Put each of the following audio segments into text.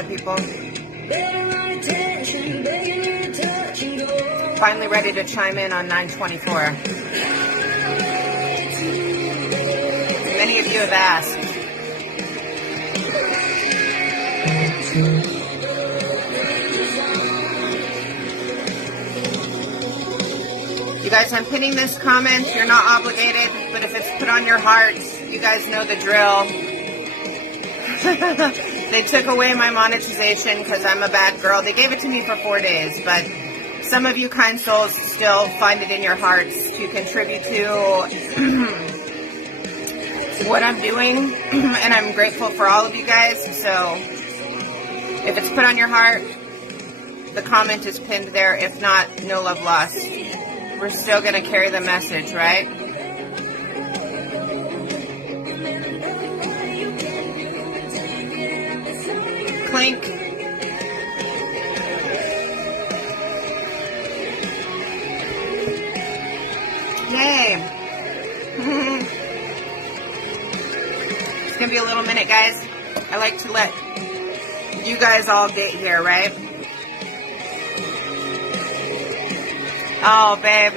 my people. Finally ready to chime in on 924. Many of you have asked. You guys, I'm pinning this comment. You're not obligated, but if it's put on your heart, you guys know the drill. They took away my monetization because I'm a bad girl. They gave it to me for 4 days, but some of you kind souls still find it in your hearts to contribute to what I'm doing, and I'm grateful for all of you guys. So if it's put on your heart, the comment is pinned there. If not, no love lost. We're still going to carry the message, right? Clink. Yay. It's going to be a little minute, guys. I like to let you guys all get here, right? Oh, babe,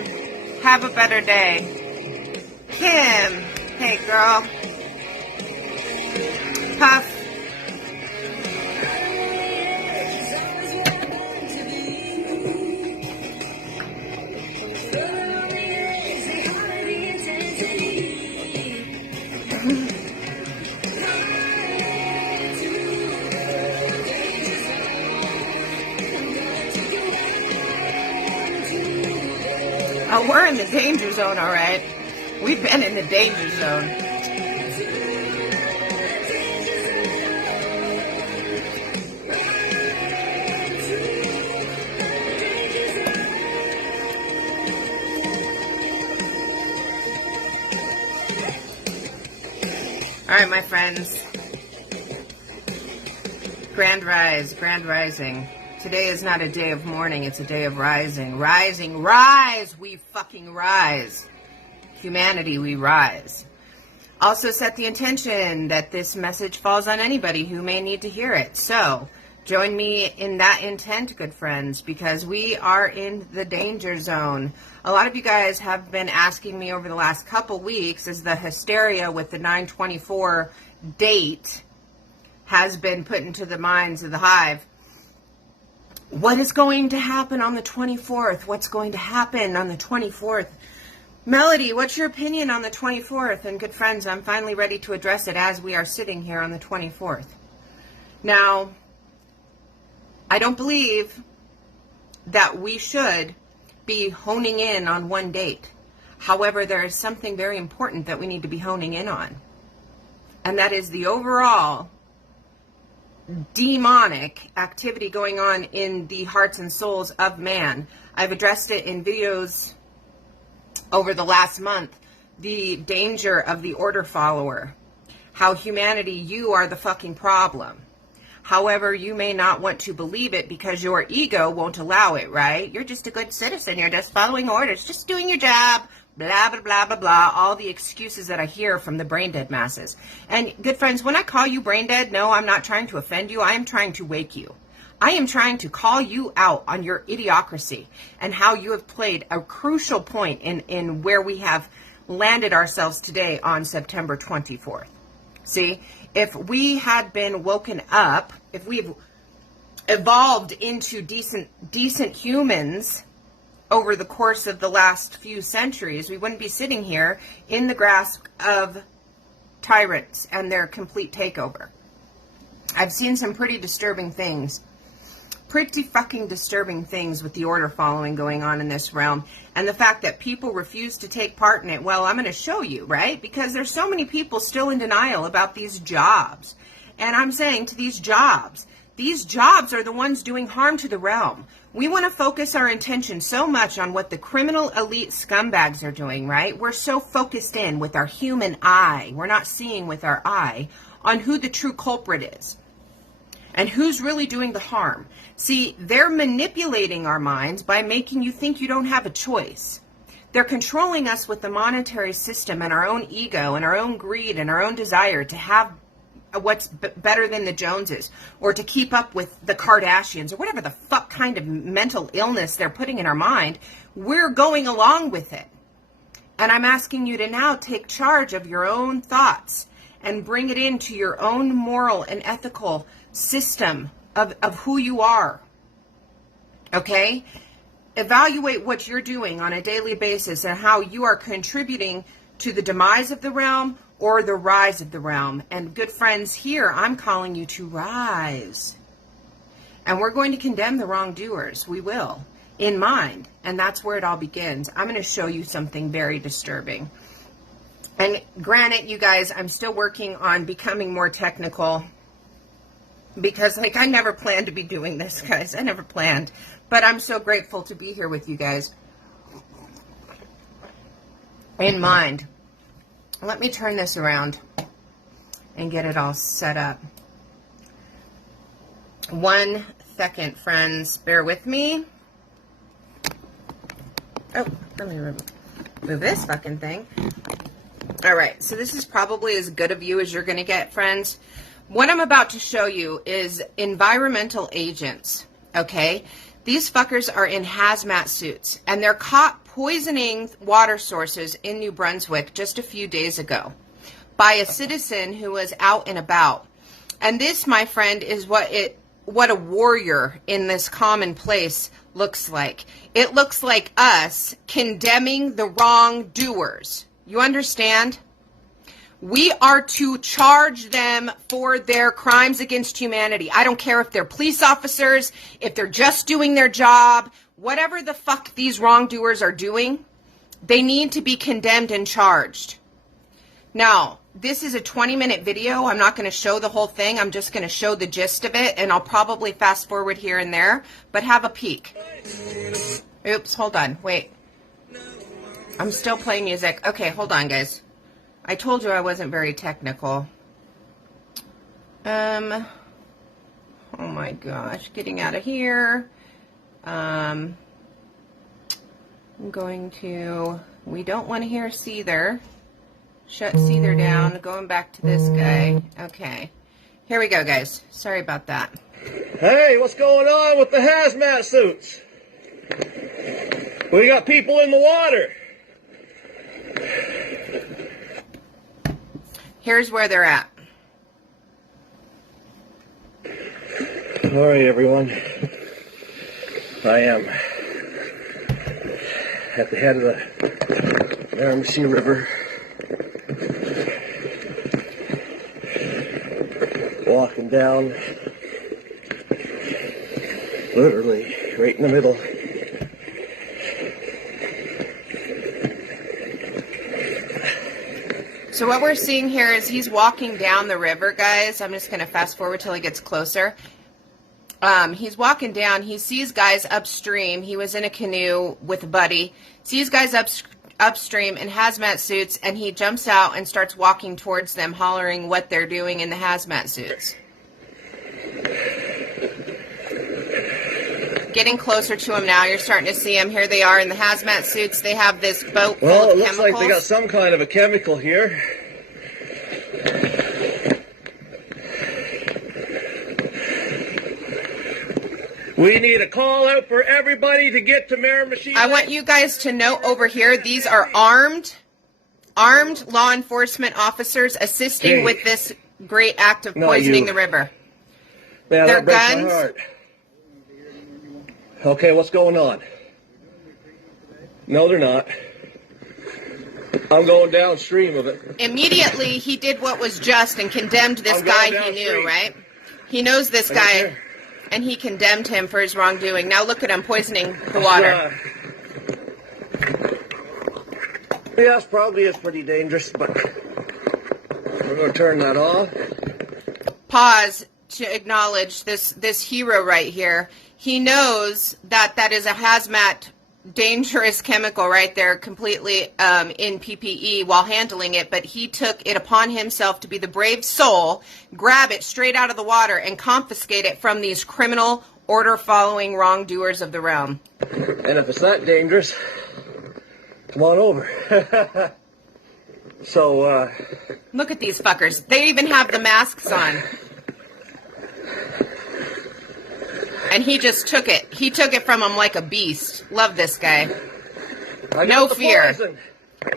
have a better day. Kim, hey, girl. Puff. Oh, we're in the danger zone, all right. We've been in the danger zone. All right, my friends. Grand rise, grand rising. Today is not a day of mourning, it's a day of rising. Rising, rise, we fucking rise. Humanity, we rise. Also set the intention that this message falls on anybody who may need to hear it. So, join me in that intent, good friends, because we are in the danger zone. A lot of you guys have been asking me over the last couple weeks as the hysteria with the 9/24 date has been put into the minds of the hive. What is going to happen on the 24th? What's going to happen on the 24th? Melody, what's your opinion on the 24th? And good friends, I'm finally ready to address it as we are sitting here on the 24th. Now, I don't believe that we should be honing in on one date. However, there is something very important that we need to be honing in on. And that is the overall demonic activity going on in the hearts and souls of man. I've addressed it in videos over the last month. The danger of the order follower. How humanity, you are the fucking problem. However, you may not want to believe it because your ego won't allow it, right? You're just a good citizen. You're just following orders, just doing your job. Blah, blah, blah, blah, blah, all the excuses that I hear from the brain dead masses. And good friends, when I call you brain dead, no, I'm not trying to offend you. I am trying to wake you. I am trying to call you out on your idiocracy and how you have played a crucial point in where we have landed ourselves today on September 24th. See, if we had been woken up, if we've evolved into decent humans over the course of the last few centuries, we wouldn't be sitting here in the grasp of tyrants and their complete takeover. I've seen some pretty disturbing things. Pretty fucking disturbing things with the order following going on in this realm. And the fact that people refuse to take part in it. Well, I'm going to show you, right? Because there's so many people still in denial about these jobs. And I'm saying to these jobs are the ones doing harm to the realm. We want to focus our intention so much on what the criminal elite scumbags are doing, right? We're so focused in with our human eye. We're not seeing with our eye on who the true culprit is and who's really doing the harm. See, they're manipulating our minds by making you think you don't have a choice. They're controlling us with the monetary system and our own ego and our own greed and our own desire to have what's better than the Joneses, or to keep up with the Kardashians, or whatever the fuck kind of mental illness they're putting in our mind. We're going along with it. And I'm asking you to now take charge of your own thoughts and bring it into your own moral and ethical system of who you are. Okay? Evaluate what you're doing on a daily basis and how you are contributing to the demise of the realm or the rise of the realm. And good friends, here I'm calling you to rise. And we're going to condemn the wrongdoers. We will. In mind. And that's where it all begins. I'm going to show you something very disturbing. And granted, you guys, I'm still working on becoming more technical. Because, like, I never planned to be doing this, guys. I never planned. But I'm so grateful to be here with you guys. In mind. Let me turn this around and get it all set up. 1 second, friends. Bear with me. Oh, let me remove this fucking thing. All right, so this is probably as good a view as you're going to get, friends. What I'm about to show you is environmental agents, okay? These fuckers are in hazmat suits, and they're caught poisoning water sources in New Brunswick just a few days ago by a citizen who was out and about. And this, my friend, is what a warrior in this common place looks like. It looks like us condemning the wrongdoers. You understand? We are to charge them for their crimes against humanity. I don't care if they're police officers, if they're just doing their job, whatever the fuck these wrongdoers are doing, they need to be condemned and charged. Now, this is a 20-minute video. I'm not going to show the whole thing. I'm just going to show the gist of it, and I'll probably fast forward here and there, but have a peek. Oops, hold on. Wait. I'm still playing music. Okay, hold on, guys. I told you I wasn't very technical. Oh my gosh, getting out of here. I'm going to, we don't want to hear Seether. Shut Seether down. Going back to this guy. Okay. Here we go, guys. Sorry about that. Hey, what's going on with the hazmat suits? We got people in the water. Here's where they're at. All right, everyone. I am at the head of the Miramichi River. Walking down, literally right in the middle. So what we're seeing here is he's walking down the river, guys. I'm just going to fast forward till he gets closer. He's walking down. He sees guys upstream. He was in a canoe with a buddy. Sees guys upstream in hazmat suits, and he jumps out and starts walking towards them, hollering what they're doing in the hazmat suits. Getting closer to him now. You're starting to see them. Here they are in the hazmat suits. They have this boat full of chemicals. Well, it looks like they got some kind of a chemical here. We need a call out for everybody to get to Miramichi. I want you guys to know over here, these are armed law enforcement officers assisting with this great act of poisoning the river. Yeah, their that breaks my guns. Heart. Okay, what's going on? No, they're not. I'm going downstream of it. Immediately, he did what was just and condemned this guy he knew, right? He knows this guy, and he condemned him for his wrongdoing. Now look at him poisoning the water. Yes, probably is pretty dangerous, but we're going to turn that off. Pause to acknowledge this hero right here. He knows that that is a hazmat dangerous chemical right there, completely in PPE while handling it, but he took it upon himself to be the brave soul, grab it straight out of the water and confiscate it from these criminal order-following wrongdoers of the realm. And if it's that dangerous, come on over. So, Look at these fuckers. They even have the masks on. And he just took it. He took it from him like a beast. Love this guy. No fear. Poison.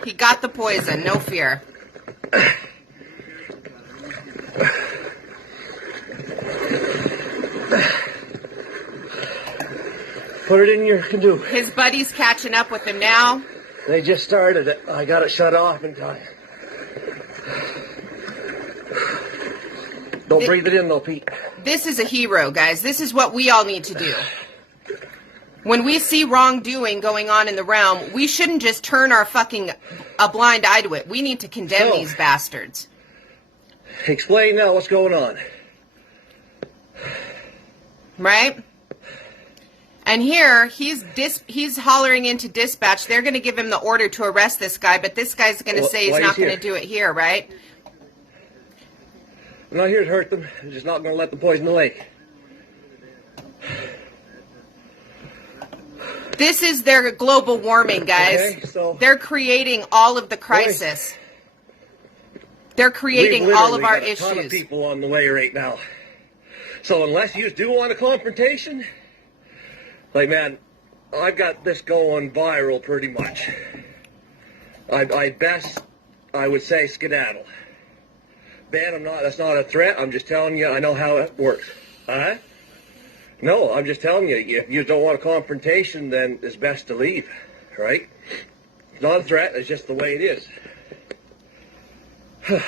He got the poison. No fear. Put it in your canoe. His buddy's catching up with him now. They just started it. I got it shut off in time. Don't breathe it in though, Pete. This is a hero, guys. This is what we all need to do. When we see wrongdoing going on in the realm, we shouldn't just turn our fucking a blind eye to it. We need to condemn these bastards. Explain now what's going on. Right? And here, he's hollering into dispatch. They're going to give him the order to arrest this guy, but this guy's going to say he's not going to do it here, right? I'm not here to hurt them. I'm just not going to let them poison the lake. This is their global warming, guys. Okay, so they're creating all of the crisis. They're creating all of our issues. We've literally got a ton of people on the way right now. So unless you do want a confrontation, like, man, I've got this going viral pretty much. I would say skedaddle. Ben, that's not a threat. I'm just telling you, I know how it works. Huh? No, I'm just telling you, if you don't want a confrontation, then it's best to leave, right? It's not a threat, it's just the way it is.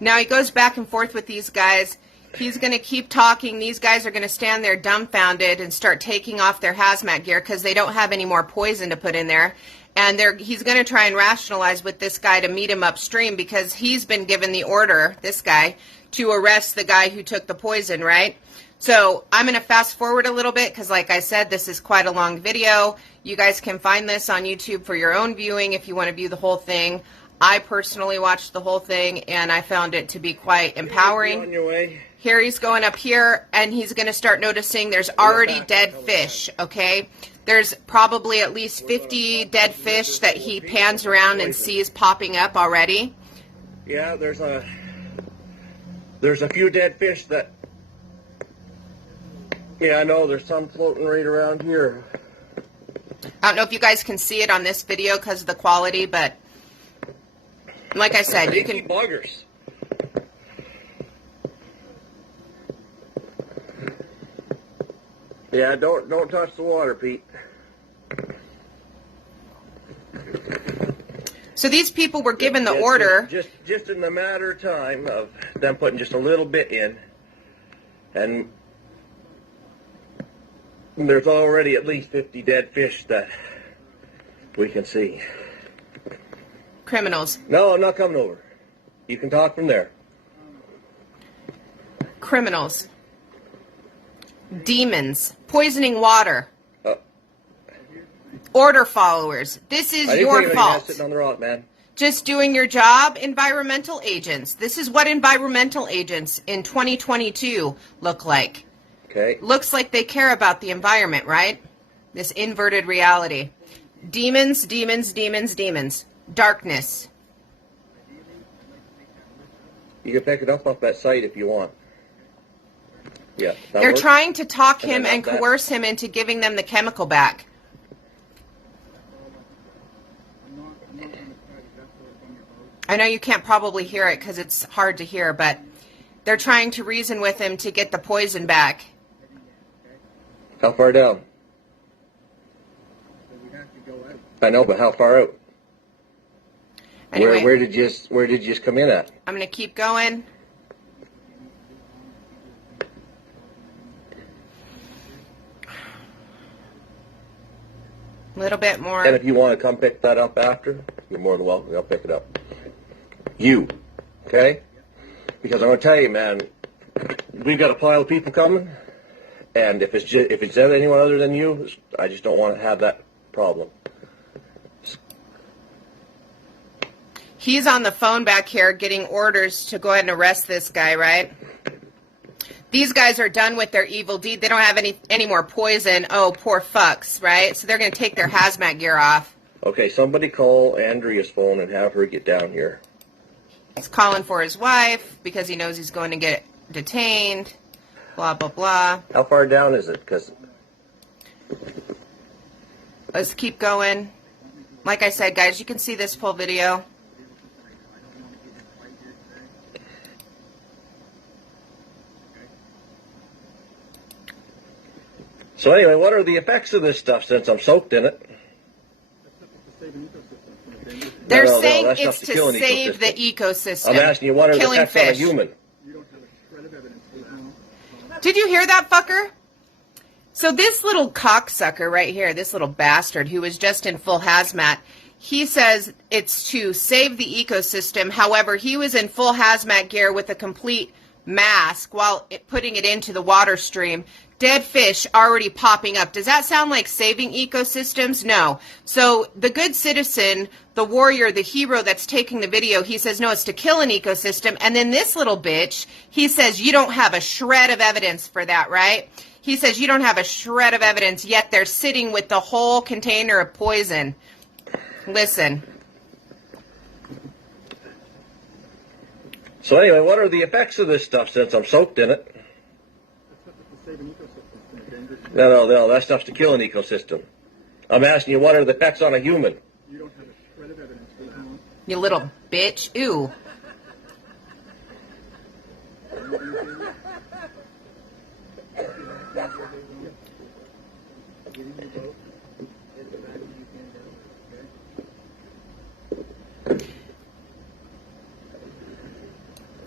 Now he goes back and forth with these guys. He's going to keep talking. These guys are going to stand there dumbfounded and start taking off their hazmat gear because they don't have any more poison to put in there. And he's going to try and rationalize with this guy to meet him upstream because he's been given the order, this guy, to arrest the guy who took the poison, right? So I'm going to fast forward a little bit because, like I said, this is quite a long video. You guys can find this on YouTube for your own viewing if you want to view the whole thing. I personally watched the whole thing, and I found it to be quite empowering. On your way. Here he's going up here, and he's going to start noticing there's already dead fish, okay? There's probably at least 50 dead fish that he pans around and sees popping up already. Yeah, there's a few dead fish that... Yeah, I know, there's some floating right around here. I don't know if you guys can see it on this video because of the quality, but like I said, you can... buggers. Yeah, don't touch the water, Pete. So these people were given the order. Just in the matter of time of them putting just a little bit in, and there's already at least 50 dead fish that we can see. Criminals. No, I'm not coming over. You can talk from there. Criminals. Demons. Poisoning water. Order followers. This is your fault. Sitting on the rock, man. Just doing your job. Environmental agents. This is what environmental agents in 2022 look like. Okay. Looks like they care about the environment, right? This inverted reality. Demons, demons, demons, demons. Darkness. You can pick it up off that site if you want. Yeah. They're trying to talk him and coerce him into giving them the chemical back. I know you can't probably hear it because it's hard to hear, but they're trying to reason with him to get the poison back. How far down? I know, but how far out? Anyway, where did you just come in at? I'm going to keep going. A little bit more. And if you want to come pick that up after, you're more than welcome. I'll pick it up. You, okay? Because I'm going to tell you, man, we've got a pile of people coming, and if it's anyone other than you, I just don't want to have that problem. He's on the phone back here getting orders to go ahead and arrest this guy, right? These guys are done with their evil deed. They don't have any more poison. Oh, poor fucks, right? So they're going to take their hazmat gear off. Okay, somebody call Andrea's phone and have her get down here. He's calling for his wife because he knows he's going to get detained. Blah, blah, blah. How far down is it? 'Cause let's keep going. Like I said, guys, you can see this full video. so anyway, what are the effects of this stuff since I'm soaked in it? They're No, saying that's it's not to kill an save the ecosystem. ecosystem. I'm asking you, what are the Killing effects on a fish. human? Did you hear that, fucker? So this little cocksucker right here, this little bastard who was just in full hazmat, he says it's to save the ecosystem. However, he was in full hazmat gear with a complete mask while putting it into the water stream. Dead fish already popping up. Does that sound like saving ecosystems? No. So the good citizen, the warrior, the hero that's taking the video, he says, no, it's to kill an ecosystem. And then this little bitch, he says, you don't have a shred of evidence for that, right? He says, you don't have a shred of evidence, yet they're sitting with the whole container of poison. Listen. So anyway, what are the effects of this stuff since I'm soaked in it? No, that stuff's to kill an ecosystem. I'm asking you, what are the effects on a human? You little bitch. Ooh.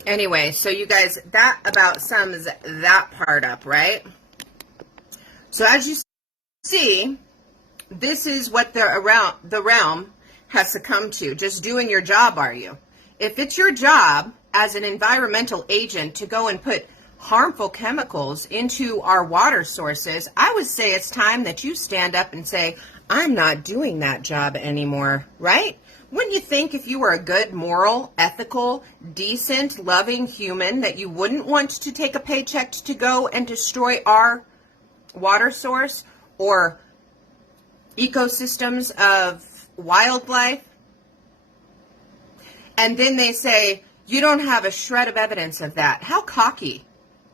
Anyway, so you guys, that about sums that part up, right? So as you see, this is what the realm has succumbed to. Just doing your job, are you? If it's your job as an environmental agent to go and put harmful chemicals into our water sources, I would say it's time that you stand up and say, I'm not doing that job anymore, right? Wouldn't you think if you were a good, moral, ethical, decent, loving human that you wouldn't want to take a paycheck to go and destroy our water source or ecosystems of wildlife? And then they say, you don't have a shred of evidence of that. How cocky?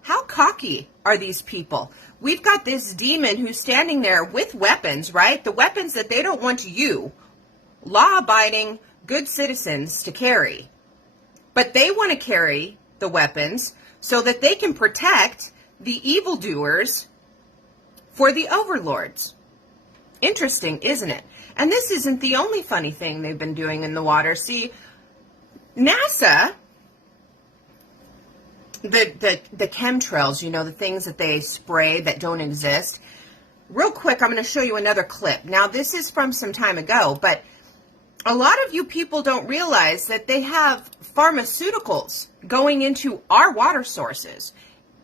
How cocky are these people? We've got this demon who's standing there with weapons, right? The weapons that they don't want you, law-abiding, good citizens, to carry. But they want to carry the weapons so that they can protect the evildoers for the overlords. Interesting, isn't it? And this isn't the only funny thing they've been doing in the water. See, NASA, the chemtrails, you know, the things that they spray that don't exist. Real quick, I'm going to show you another clip. Now, this is from some time ago, but a lot of you people don't realize that they have pharmaceuticals going into our water sources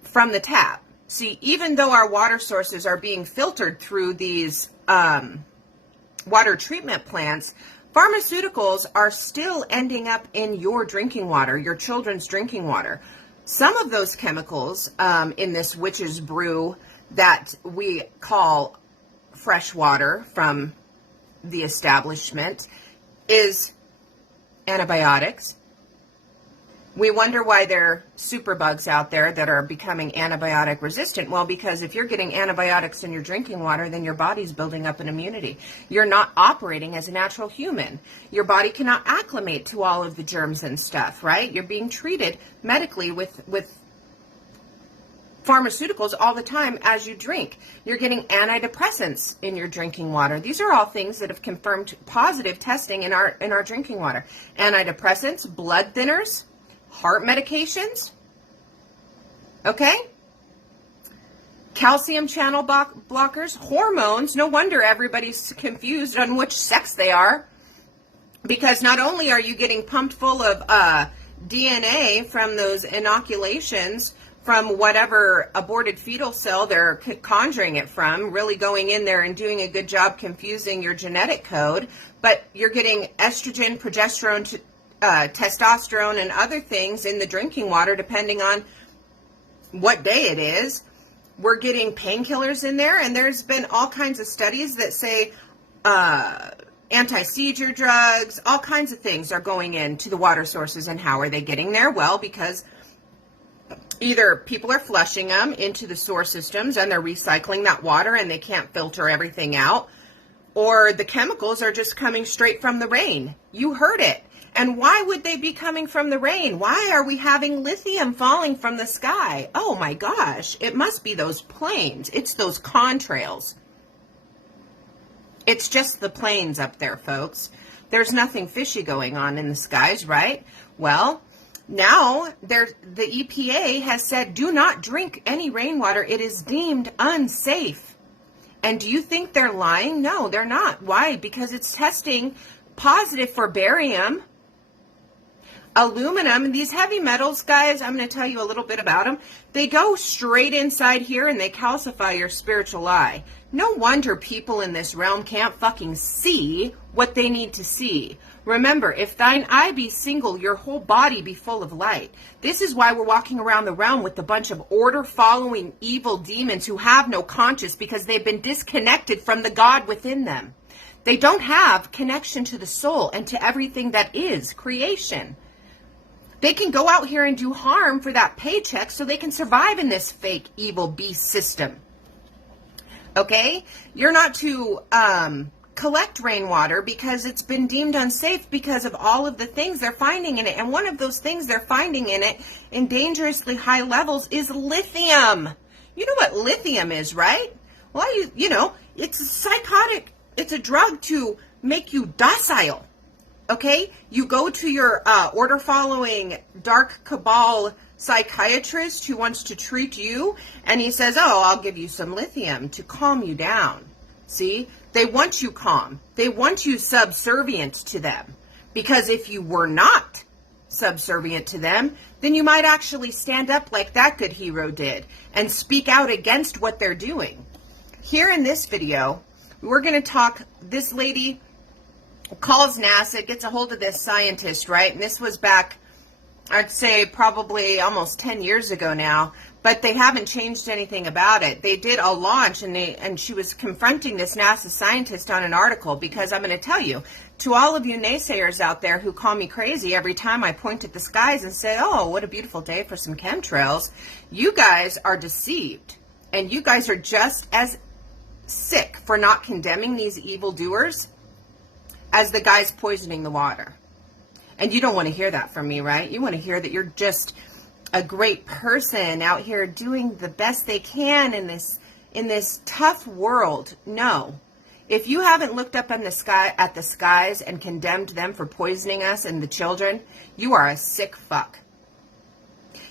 from the tap. See, even though our water sources are being filtered through these water treatment plants, pharmaceuticals are still ending up in your drinking water, your children's drinking water. Some of those chemicals in this witch's brew that we call fresh water from the establishment is antibiotics. We wonder why there are superbugs out there that are becoming antibiotic resistant. Well, because if you're getting antibiotics in your drinking water, then your body's building up an immunity. You're not operating as a natural human. Your body cannot acclimate to all of the germs and stuff, right? You're being treated medically with pharmaceuticals all the time as you drink. You're getting antidepressants in your drinking water. These are all things that have confirmed positive testing in our drinking water. Antidepressants, blood thinners, heart medications, okay? Calcium channel blockers, hormones. No wonder everybody's confused on which sex they are, because not only are you getting pumped full of DNA from those inoculations from whatever aborted fetal cell they're conjuring it from, really going in there and doing a good job confusing your genetic code, but you're getting estrogen, progesterone, testosterone, and other things in the drinking water, depending on what day it is. We're getting painkillers in there, and there's been all kinds of studies that say anti-seizure drugs, all kinds of things are going into the water sources. And how are they getting there? Well, because either people are flushing them into the sewer systems and they're recycling that water and they can't filter everything out, or the chemicals are just coming straight from the rain. You heard it. And why would they be coming from the rain? Why are we having lithium falling from the sky? Oh my gosh, it must be those planes. It's those contrails. It's just the planes up there, folks. There's nothing fishy going on in the skies, right? Well, now the EPA has said, do not drink any rainwater. It is deemed unsafe. And do you think they're lying? No, they're not. Why? Because it's testing positive for barium, aluminum, and these heavy metals, guys, I'm going to tell you a little bit about them. They go straight inside here and they calcify your spiritual eye. No wonder people in this realm can't fucking see what they need to see. Remember, if thine eye be single, your whole body be full of light. This is why we're walking around the realm with a bunch of order-following evil demons who have no conscience, because they've been disconnected from the God within them. They don't have connection to the soul and to everything that is creation. They can go out here and do harm for that paycheck so they can survive in this fake evil beast system. Okay? You're not to collect rainwater because it's been deemed unsafe because of all of the things they're finding in it. And one of those things they're finding in it in dangerously high levels is lithium. You know what lithium is, right? Well, you know, it's a psychotic, it's a drug to make you docile. Okay? You go to your order-following dark cabal psychiatrist who wants to treat you, and he says, oh, I'll give you some lithium to calm you down. See? They want you calm. They want you subservient to them. Because if you were not subservient to them, then you might actually stand up like that good hero did and speak out against what they're doing. Here in this video, we're going to talk, this lady calls NASA, gets a hold of this scientist, right? And this was back, I'd say probably almost 10 years ago now, but they haven't changed anything about it. They did a launch and she was confronting this NASA scientist on an article, because I'm going to tell you, to all of you naysayers out there who call me crazy every time I point at the skies and say, oh, what a beautiful day for some chemtrails, you guys are deceived. And you guys are just as sick for not condemning these evildoers as the guys poisoning the water. And you don't want to hear that from me, right? You want to hear that you're just a great person out here doing the best they can in this tough world. No. If you haven't looked up in the sky at the skies and condemned them for poisoning us and the children, you are a sick fuck.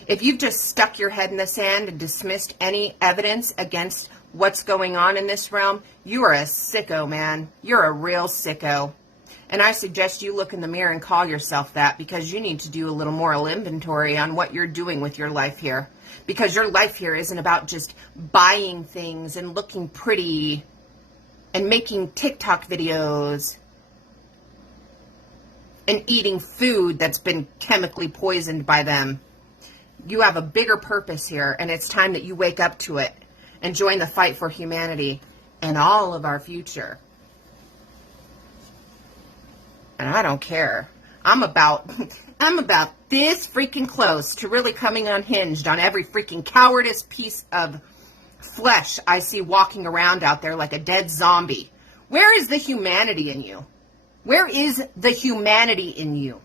If you've just stuck your head in the sand and dismissed any evidence against what's going on in this realm, you are a sicko, man. You're a real sicko. And I suggest you look in the mirror and call yourself that, because you need to do a little moral inventory on what you're doing with your life here. Because your life here isn't about just buying things and looking pretty and making TikTok videos and eating food that's been chemically poisoned by them. You have a bigger purpose here, and it's time that you wake up to it and join the fight for humanity and all of our future. And I don't care. I'm about this freaking close to really coming unhinged on every freaking cowardice piece of flesh I see walking around out there like a dead zombie. Where is the humanity in you? Where is the humanity in you?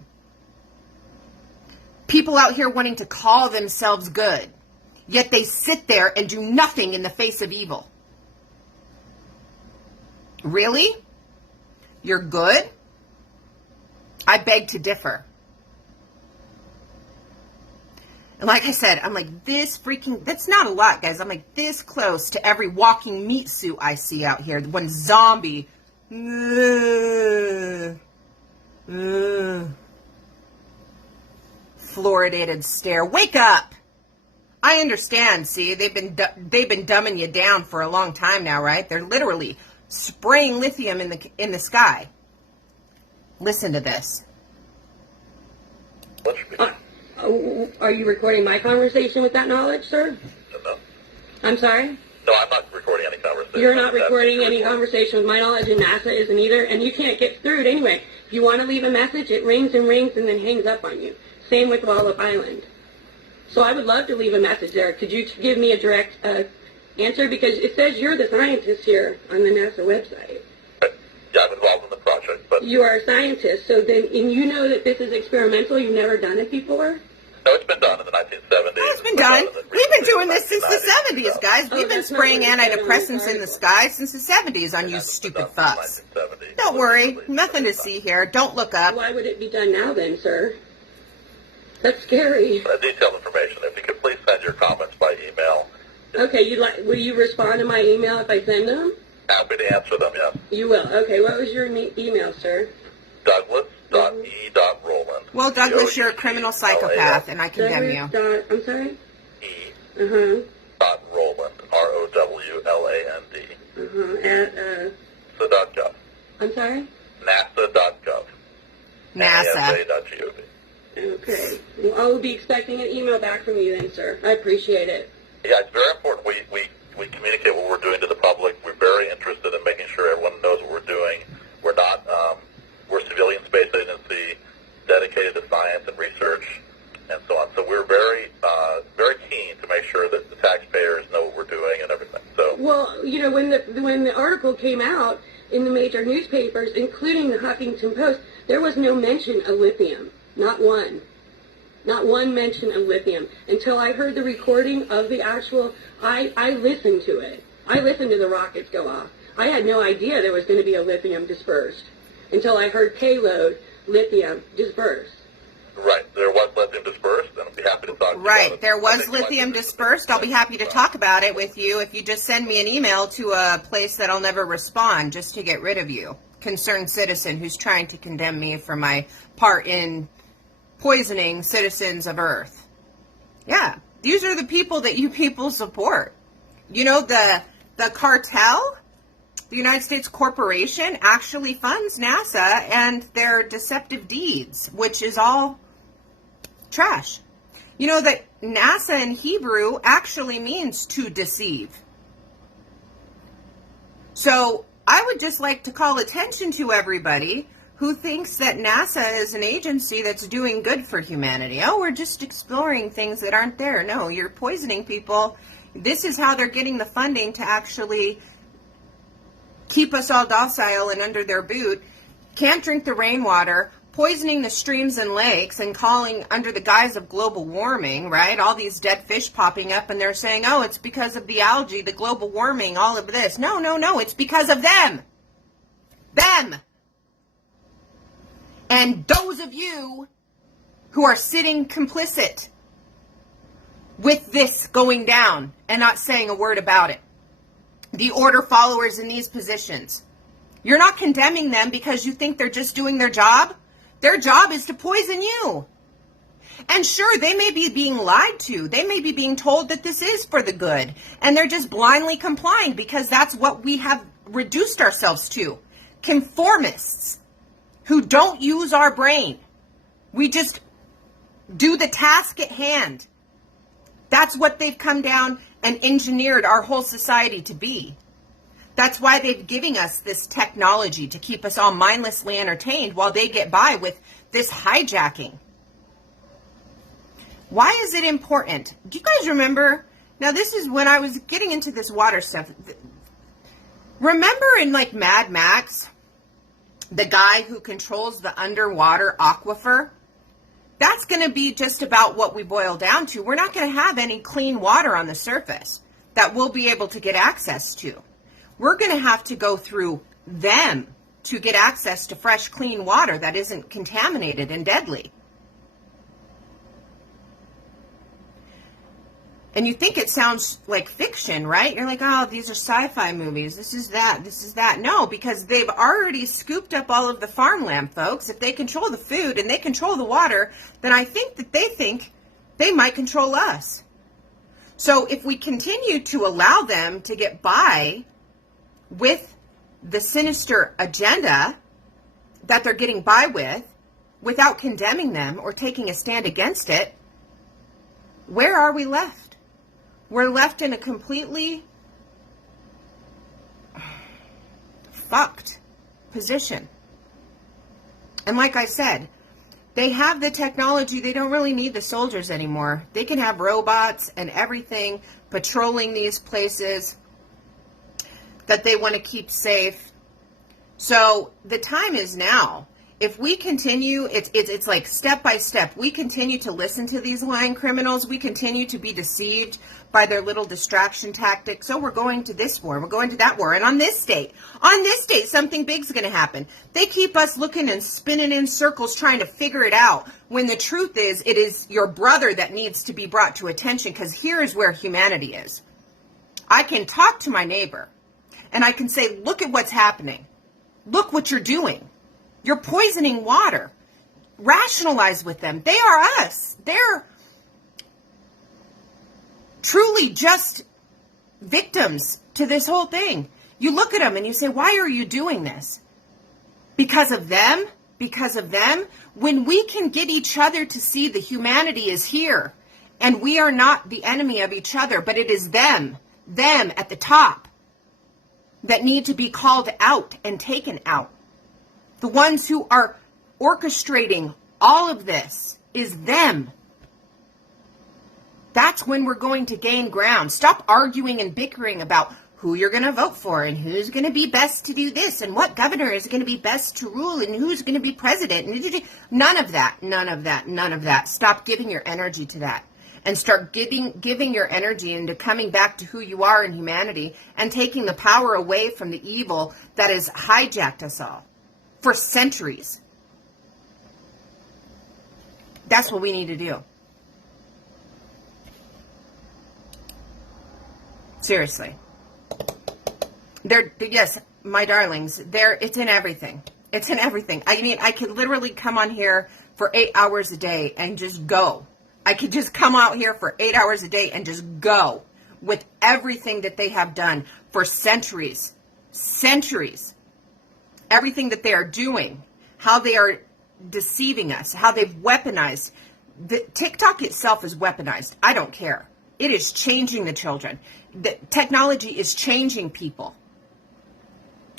People out here wanting to call themselves good, yet they sit there and do nothing in the face of evil. Really? You're good? I beg to differ. And like I said, I'm like this freaking, that's not a lot, guys. I'm like this close to every walking meat suit I see out here. One zombie. Fluoridated stare. Wake up! I understand, see? They've been dumbing you down for a long time now, right? They're literally spraying lithium in the sky. Listen to this. Are you recording my conversation with that knowledge, sir? I'm sorry? No, I'm not recording any conversation. You're not recording any conversation with my knowledge, and NASA isn't either, and you can't get through it anyway. If you want to leave a message, it rings and rings and then hangs up on you. Same with Wallop Island. So I would love to leave a message there. Could you give me a direct answer? Because it says you're the scientist here on the NASA website. Yeah, I'm involved in the project, but... You are a scientist, so then, and you know that this is experimental, you've never done it before? No, it's been done in the 1970s. Oh, it's been done. We've been doing this since the 70s, guys. We've been spraying antidepressants in the sky since the 70s on you stupid fucks. Don't worry. Nothing to see here. Don't look up. Why would it be done now then, sir? That's scary. Detailed information. If you could please send your comments by email. Okay, will you respond to my email if I send them? Happy to answer them, yes. You will. Okay, what was your email, sir? Douglas.e.Roland. Well, Douglas, you're a criminal psychopath, and I condemn you. I'm sorry? E. Uh-huh. Roland. R-O-W-L-A-N-D. Uh-huh. So .gov. I'm sorry? NASA.gov. NASA. NASA.gov. Okay. Well, I will be expecting an email back from you then, sir. I appreciate it. Yeah, it's very important. We communicate what we're doing to the public. We're very interested in making sure everyone knows what we're doing. We're not, we're a civilian space agency dedicated to science and research and so on. So we're very, very keen to make sure that the taxpayers know what we're doing and everything. So, well, you know, when the article came out in the major newspapers, including the Huffington Post, there was no mention of lithium. Not one. Not one mention of lithium. Until I heard the recording of the actual, I listened to it. I listened to the rockets go off. I had no idea there was going to be a lithium dispersed until I heard payload lithium dispersed. right, there was lithium dispersed, and I'd be happy to talk to you about Right, it. there was I think lithium dispersed. I'll be happy to talk about it with you if you just send me an email to a place that'll never respond just to get rid of you. Concerned citizen who's trying to condemn me for my part in poisoning citizens of Earth. Yeah, these are the people that you people support. You know, the cartel, the United States corporation, actually funds NASA and their deceptive deeds, which is all trash. You know that NASA in Hebrew actually means to deceive. So I would just like to call attention to everybody who thinks that NASA is an agency that's doing good for humanity. Oh, we're just exploring things that aren't there. No, you're poisoning people. This is how they're getting the funding to actually keep us all docile and under their boot. Can't drink the rainwater, poisoning the streams and lakes, and calling under the guise of global warming, right? All these dead fish popping up, and they're saying, oh, it's because of the algae, the global warming, all of this. No, no, no, it's because of them. Them. And those of you who are sitting complicit with this going down and not saying a word about it. The order followers in these positions. You're not condemning them because you think they're just doing their job. Their job is to poison you. And sure, they may be being lied to. They may be being told that this is for the good. And they're just blindly complying because that's what we have reduced ourselves to. Conformists who don't use our brain. We just do the task at hand. That's what they've come down and engineered our whole society to be. That's why they've given us this technology to keep us all mindlessly entertained while they get by with this hijacking. Why is it important? Do you guys remember? Now, this is when I was getting into this water stuff. Remember in like Mad Max, the guy who controls the underwater aquifer? That's going to be just about what we boil down to. We're not going to have any clean water on the surface that we'll be able to get access to. We're going to have to go through them to get access to fresh, clean water that isn't contaminated and deadly. And you think it sounds like fiction, right? You're like, oh, these are sci-fi movies. This is that. This is that. No, because they've already scooped up all of the farmland, folks. If they control the food and they control the water, then I think that they think they might control us. So if we continue to allow them to get by with the sinister agenda that they're getting by with without condemning them or taking a stand against it, where are we left? We're left in a completely fucked position. And like I said, they have the technology. They don't really need the soldiers anymore. They can have robots and everything patrolling these places that they want to keep safe. So the time is now. If we continue, it's like step by step. We continue to listen to these lying criminals. We continue to be deceived by their little distraction tactics. So we're going to this war, we're going to that war, and on this date, something big's going to happen. They keep us looking and spinning in circles trying to figure it out, when the truth is, it is your brother that needs to be brought to attention, because here is where humanity is. I can talk to my neighbor, and I can say, look at what's happening. Look what you're doing. You're poisoning water. Rationalize with them. They are us. They're truly just victims to this whole thing. You look at them and you say, why are you doing this? Because of them? Because of them? When we can get each other to see the humanity is here, and we are not the enemy of each other, but it is them at the top, that need to be called out and taken out. The ones who are orchestrating all of this is them. That's when we're going to gain ground. Stop arguing and bickering about who you're going to vote for and who's going to be best to do this and what governor is going to be best to rule and who's going to be president. None of that. Stop giving your energy to that. And start giving your energy into coming back to who you are in humanity and taking the power away from the evil that has hijacked us all for centuries. That's what we need to do. Seriously. Yes, my darlings, it's in everything. It's in everything. I mean, I could literally come on here for 8 hours a day and just go. I could just come out here for 8 hours a day and just go with everything that they have done for centuries. Centuries. Everything that they are doing, how they are deceiving us, how they've weaponized. The TikTok itself is weaponized. I don't care. It is changing the children. The technology is changing people.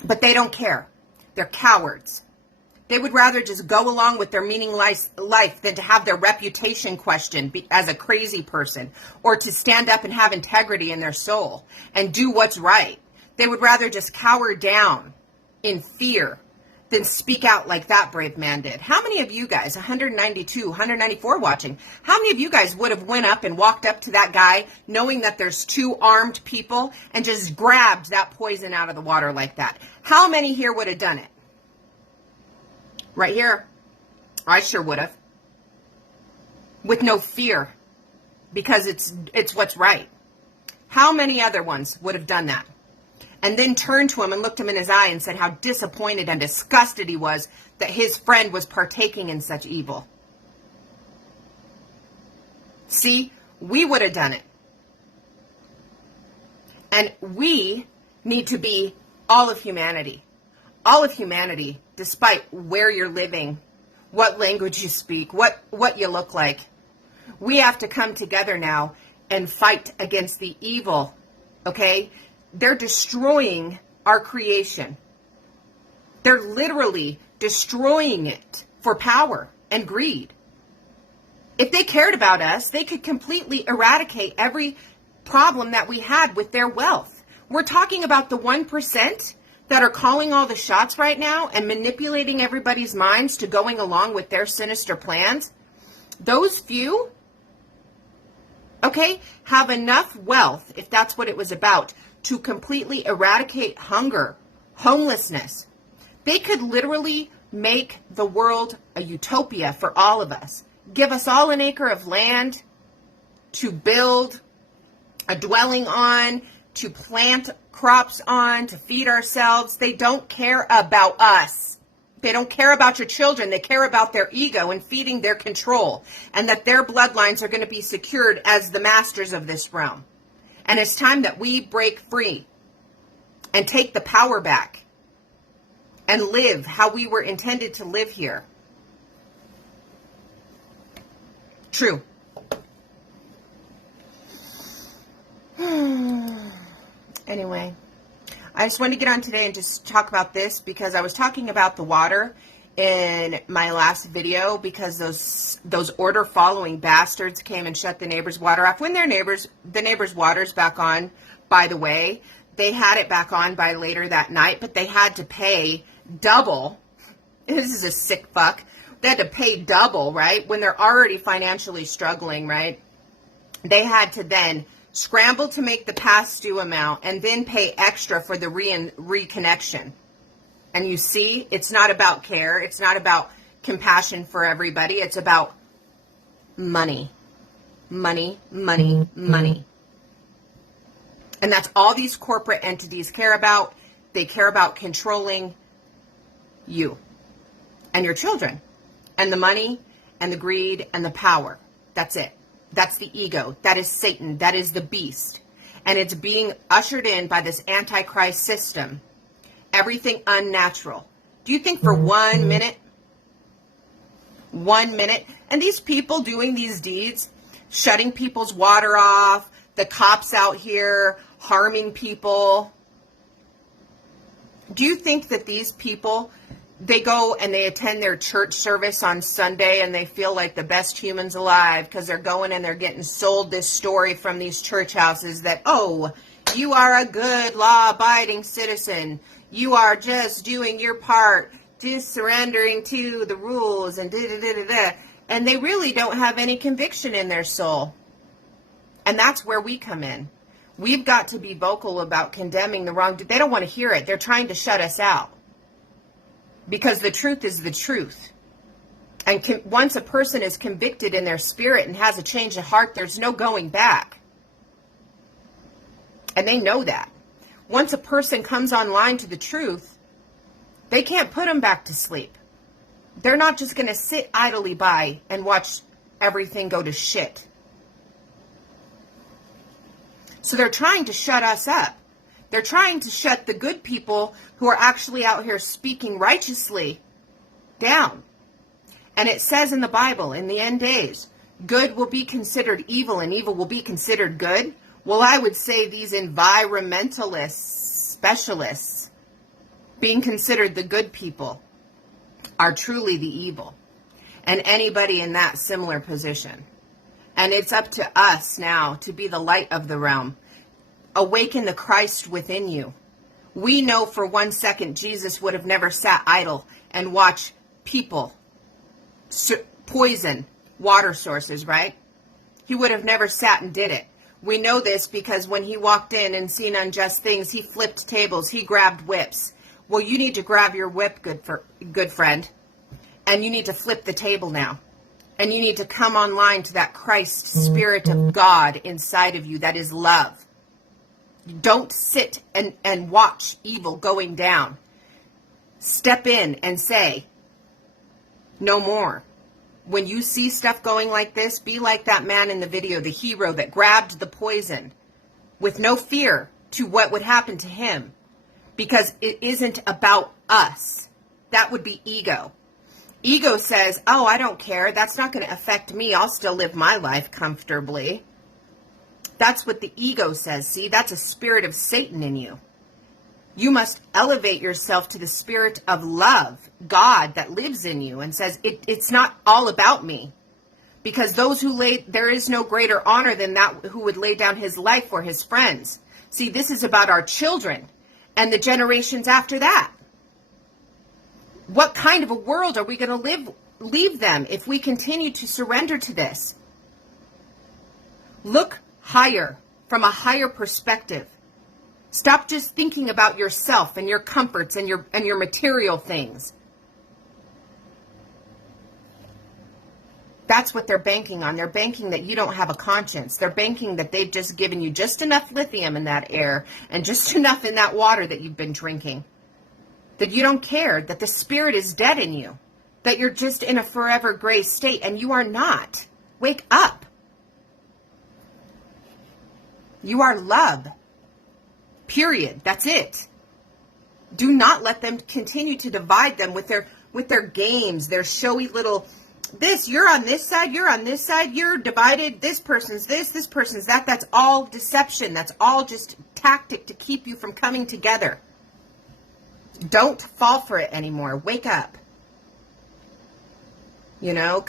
But they don't care. They're cowards. They would rather just go along with their meaningless life than to have their reputation questioned as a crazy person, or to stand up and have integrity in their soul and do what's right. They would rather just cower down in fear than speak out like that brave man did. How many of you guys, 192, 194 watching, how many of you guys would have went up and walked up to that guy knowing that there's 2 armed people and just grabbed that poison out of the water like that? How many here would have done it? Right here. I sure would have. With no fear. Because it's what's right. How many other ones would have done that? And then turned to him and looked him in his eye and said how disappointed and disgusted he was that his friend was partaking in such evil. See, we would have done it. And we need to be all of humanity. All of humanity, despite where you're living, what language you speak, what you look like. We have to come together now and fight against the evil, okay? They're destroying our creation. They're literally destroying it for power and greed. If they cared about us, they could completely eradicate every problem that we had with their wealth. We're talking about the 1% that are calling all the shots right now and manipulating everybody's minds to going along with their sinister plans. Those few, okay, have enough wealth, if that's what it was about, to completely eradicate hunger, homelessness. They could literally make the world a utopia for all of us. Give us all an acre of land to build a dwelling on, to plant crops on, to feed ourselves. They don't care about us. They don't care about your children. They care about their ego and feeding their control, and that their bloodlines are going to be secured as the masters of this realm. And it's time that we break free and take the power back and live how we were intended to live here. True. Anyway, I just wanted to get on today and just talk about this because I was talking about the water in my last video because those order following bastards came and shut the neighbor's water off. When the neighbor's water's back on, by the way, they had it back on by later that night, but they had to pay double. This is a sick fuck. They had to pay double, right? When they're already financially struggling, right? They had to then scramble to make the past due amount and then pay extra for the reconnection. And you see, it's not about care. It's not about compassion for everybody. It's about money. Money, money, money. And that's all these corporate entities care about. They care about controlling you and your children and the money and the greed and the power. That's it. That's the ego. That is Satan. That is the beast. And it's being ushered in by this antichrist system. Everything unnatural. Do you think for 1 minute, and these people doing these deeds, shutting people's water off, the cops out here harming people, do you think that these people, they go and they attend their church service on Sunday and they feel like the best humans alive because they're going and they're getting sold this story from these church houses that, oh, you are a good law-abiding citizen. You are just doing your part, just surrendering to the rules and da-da-da-da-da. And they really don't have any conviction in their soul. And that's where we come in. We've got to be vocal about condemning the wrong. They don't want to hear it. They're trying to shut us out. Because the truth is the truth. And once a person is convicted in their spirit and has a change of heart, there's no going back. And they know that. Once a person comes online to the truth, they can't put them back to sleep. They're not just going to sit idly by and watch everything go to shit. So they're trying to shut us up. They're trying to shut the good people who are actually out here speaking righteously down. And it says in the Bible, in the end days, good will be considered evil and evil will be considered good. Well, I would say these environmentalists, specialists, being considered the good people, are truly the evil. And anybody in that similar position. And it's up to us now to be the light of the realm. Awaken the Christ within you. We know for 1 second Jesus would have never sat idle and watched people poison water sources, right? He would have never sat and did it. We know this because when he walked in and seen unjust things, he flipped tables, he grabbed whips. Well, you need to grab your whip, good friend, and you need to flip the table now. And you need to come online to that Christ Spirit of God inside of you that is love. Don't sit and watch evil going down. Step in and say, no more. When you see stuff going like this, be like that man in the video, the hero that grabbed the poison with no fear to what would happen to him. Because it isn't about us. That would be ego. Ego says, oh, I don't care. That's not going to affect me. I'll still live my life comfortably. That's what the ego says. See, that's a spirit of Satan in you. You must elevate yourself to the spirit of love, God that lives in you and says, it's not all about me. Because there is no greater honor than that who would lay down his life for his friends. See, this is about our children and the generations after that. What kind of a world are we going to leave them if we continue to surrender to this? Look higher, from a higher perspective. Stop just thinking about yourself and your comforts and your material things. That's what they're banking on. They're banking that you don't have a conscience. They're banking that they've just given you just enough lithium in that air and just enough in that water that you've been drinking. That you don't care, that the spirit is dead in you. That you're just in a forever gray state, and you are not. Wake up. You are love. Period. That's it. Do not let them continue to divide them with their games, their showy little, this, you're on this side, you're on this side, you're divided, this person's this person's that. That's all deception. That's all just tactic to keep you from coming together. Don't fall for it anymore. Wake up. You know,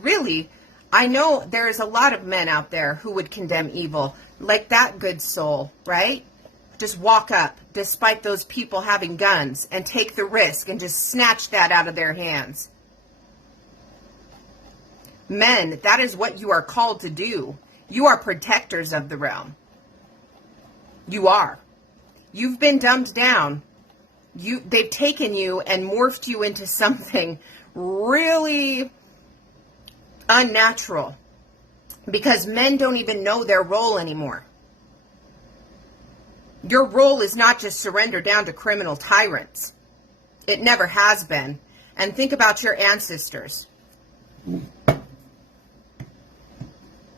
really, I know there's a lot of men out there who would condemn evil, like that good soul, right? Just walk up, despite those people having guns, and take the risk and just snatch that out of their hands. Men, that is what you are called to do. You are protectors of the realm. You are. You've been dumbed down. They've taken you and morphed you into something really unnatural, because men don't even know their role anymore. Your role is not just surrender down to criminal tyrants. It never has been. And think about your ancestors.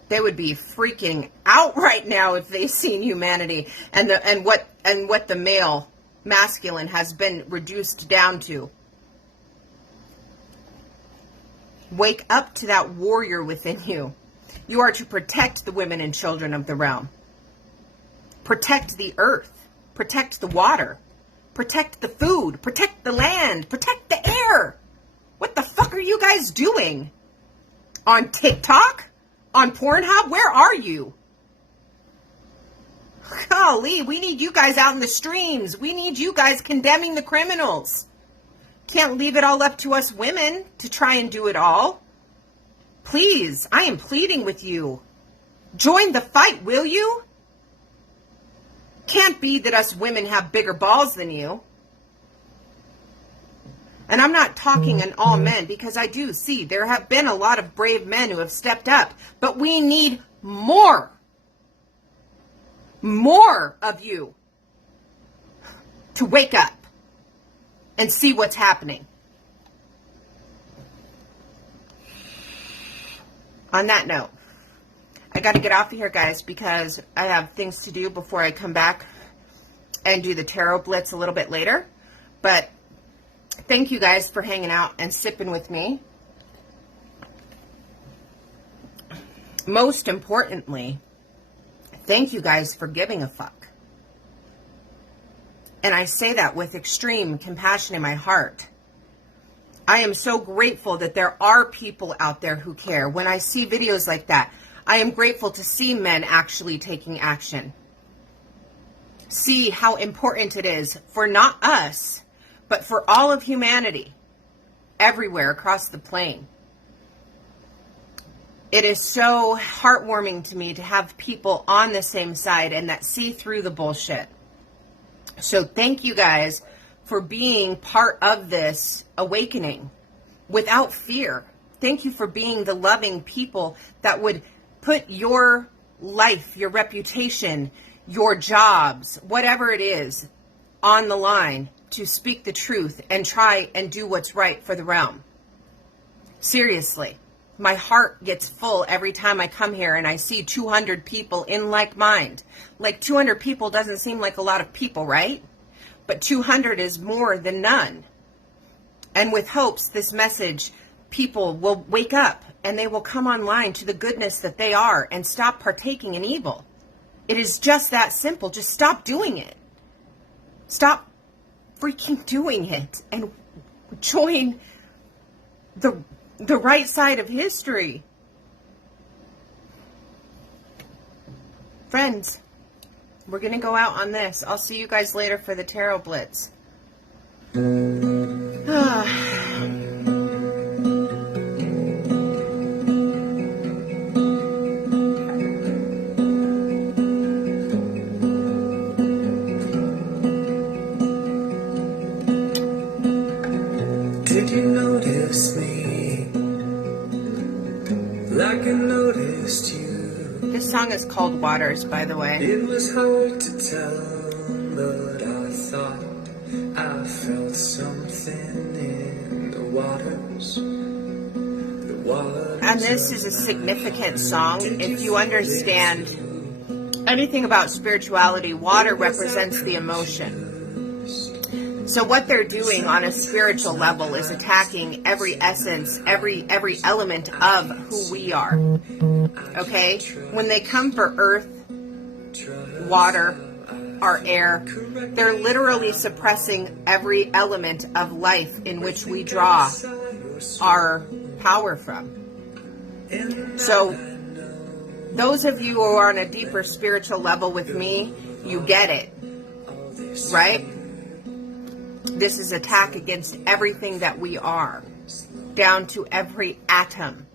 They would be freaking out right now if they seen humanity and what the male masculine has been reduced down to. Wake up to that warrior within you. You are to protect the women and children of the realm. Protect the earth. Protect the water. Protect the food. Protect the land. Protect the air. What the fuck are you guys doing? On TikTok? On Pornhub? Where are you? Golly, we need you guys out in the streams. We need you guys condemning the criminals. Can't leave it all up to us women to try and do it all. Please, I am pleading with you. Join the fight, will you? Can't be that us women have bigger balls than you. And I'm not talking on all men, because I do see there have been a lot of brave men who have stepped up. But we need more. More of you to wake up and see what's happening. On that note, I got to get off of here, guys, because I have things to do before I come back and do the tarot blitz a little bit later. But thank you guys for hanging out and sipping with me. Most importantly, thank you guys for giving a fuck. And I say that with extreme compassion in my heart. I am so grateful that there are people out there who care. When I see videos like that, I am grateful to see men actually taking action. See how important it is for not us, but for all of humanity, everywhere across the plane. It is so heartwarming to me to have people on the same side and that see through the bullshit. So thank you guys for being part of this awakening without fear. Thank you for being the loving people that would put your life, your reputation, your jobs, whatever it is, on the line to speak the truth and try and do what's right for the realm. Seriously, my heart gets full every time I come here and I see 200 people in like mind. Like 200 people doesn't seem like a lot of people, right? But 200 is more than none. And with hopes, this message, people will wake up and they will come online to the goodness that they are and stop partaking in evil. It is just that simple. Just stop doing it. Stop freaking doing it and join the right side of history. Friends, we're going to go out on this. I'll see you guys later for the Tarot Blitz. Did you notice me like I noticed you? This song is called Waters, by the way. It was hard to tell, but I thought I felt something in the waters. And this is a significant song. If you understand anything about spirituality, water represents the emotion. So what they're doing on a spiritual level is attacking every essence, every element of who we are. Okay? When they come for earth, water, our air. They're literally suppressing every element of life in which we draw our power from. So those of you who are on a deeper spiritual level with me, you get it, right? This is attack against everything that we are, down to every atom.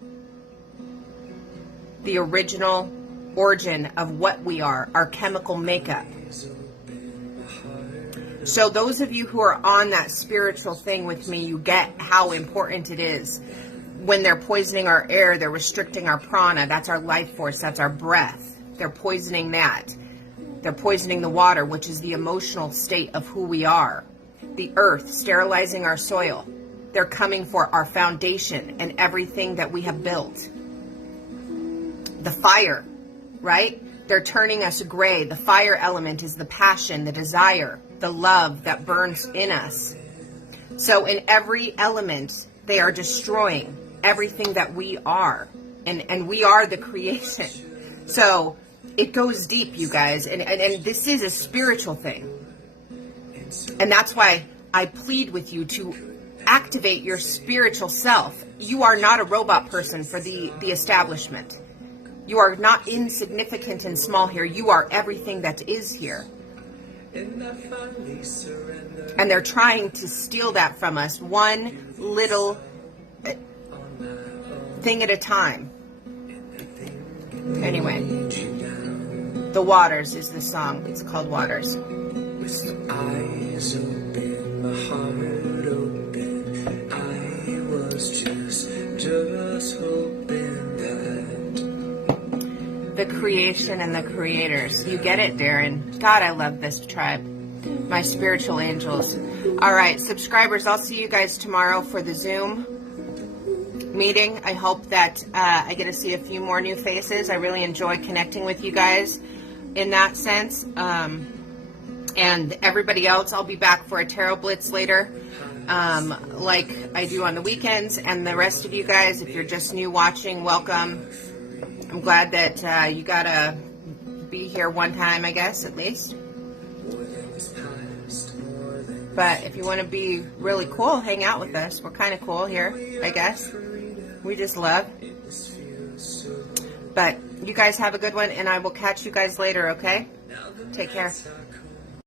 The original origin of what we are, our chemical makeup. So those of you who are on that spiritual thing with me, you get how important it is. When they're poisoning our air, they're restricting our prana. That's our life force. That's our breath. They're poisoning that. They're poisoning the water, which is the emotional state of who we are. The earth, sterilizing our soil. They're coming for our foundation and everything that we have built. The fire, right? They're turning us gray. The fire element is the passion, the desire, the love that burns in us. So in every element, they are destroying everything that we are. And we are the creation. So it goes deep, you guys. And this is a spiritual thing. And that's why I plead with you to activate your spiritual self. You are not a robot person for the establishment. You are not insignificant and small here. You are everything that is here. And they're trying to steal that from us, one little thing at a time. Anyway, The Waters is the song. It's called Waters. With eyes open, my heart open, I was just hoping that The creation and the creators. You get it, Darren. God, I love this tribe. My spiritual angels. All right, subscribers, I'll see you guys tomorrow for the Zoom meeting. I hope that I get to see a few more new faces. I really enjoy connecting with you guys in that sense. And everybody else, I'll be back for a Tarot Blitz later, like I do on the weekends. And the rest of you guys, if you're just new watching, welcome. I'm glad that you got to be here one time, I guess, at least. But if you want to be really cool, hang out with us. We're kind of cool here, I guess. We just love. But you guys have a good one, and I will catch you guys later, okay? Take care.